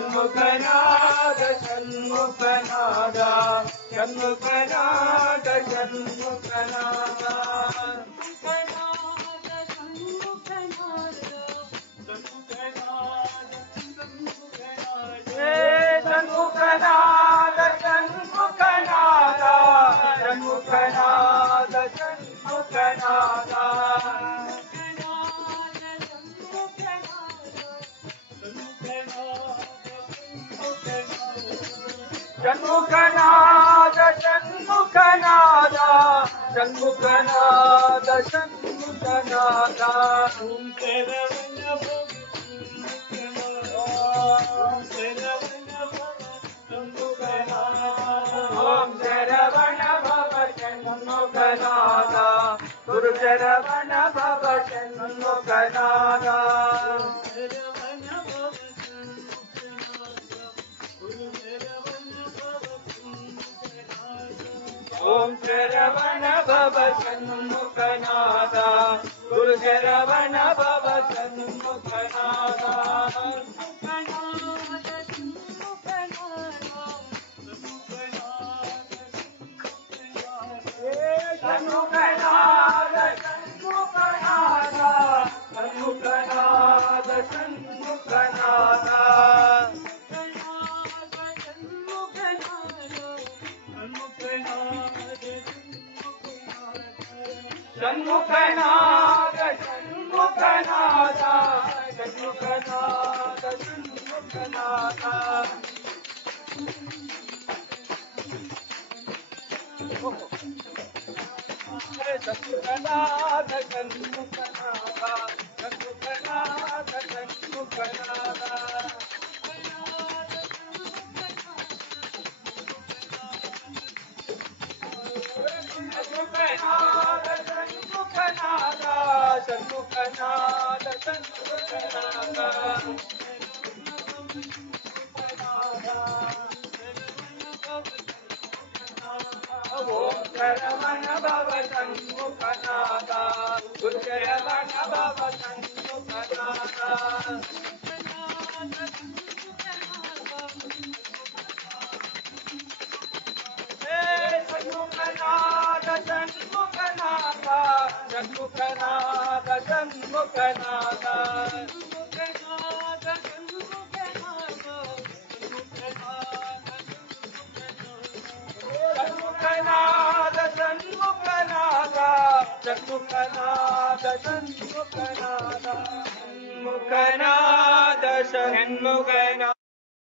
ಷಣ್ಮುಖನಾದ ಷಣ್ಮುಖನಾದ ಷಣ್ಮುಖನಾದ ಷಣ್ಮುಖನಾದ ಷಣ್ಮುಖನಾದ ಷಣ್ಮುಖನಾದ ಷಣ್ಮುಖನಾದ ಷಣ್ಮುಖನಾದ ಷಣ್ಮುಖನಾದ ಷಣ್ಮುಖನಾದ ಷಣ್ಮುಖನಾದ ಷಣ್ಮುಖನಾದ ಓಂ ಶರವಣ ಭವ ಷಣ್ಮುಖನಾದ ಗುರು ಶರವಣ ಭವ ಷಣ್ಮುಖನಾದ ಓಂ ಶರವಣ ಭವ ಷಣ್ಮುಖನಾದ ಗುರು ಶರವಣ ಭವ ಷಣ್ಮುಖನಾದ ಷಣ್ಮುಖನಾದ ಷಣ್ಮುಖನಾದ ಷಣ್ಮುಖನಾದ ಷಣ್ಮುಖನಾದ ಷಣ್ಮುಖನಾದ ಷಣ್ಮುಖನಾದ ಷಣ್ಮುಖನಾದ ಷಣ್ಮುಖನಾದ ಷಣ್ಮುಖನಾದ ಷಣ್ಮುಖನಾದ ಷಣ್ಮುಖನಾದ ಷಣ್ಮುಖನಾದ ಷಣ್ಮುಖನಾದ ಷಣ್ಮುಖನಾದ ಓಂ ಶರವಣ ಭವ ಷಣ್ಮುಖನಾದ ಗುರು ಶರವಣ ಭವ ಷಣ್ಮುಖನಾದ ಷಣ್ಮುಖನಾದ ಷಣ್ಮುಖನಾದ ಷಣ್ಮುಖನಾದ ಷಣ್ಮುಖನಾದ ಷಣ್ಮುಖನಾದ ಷಣ್ಮುಖನಾದ ಷಣ್ಮುಖನಾದ ಷಣ್ಮುಖನಾದ ಷಣ್ಮುಖನಾದ ಷಣ್ಮುಖನಾದ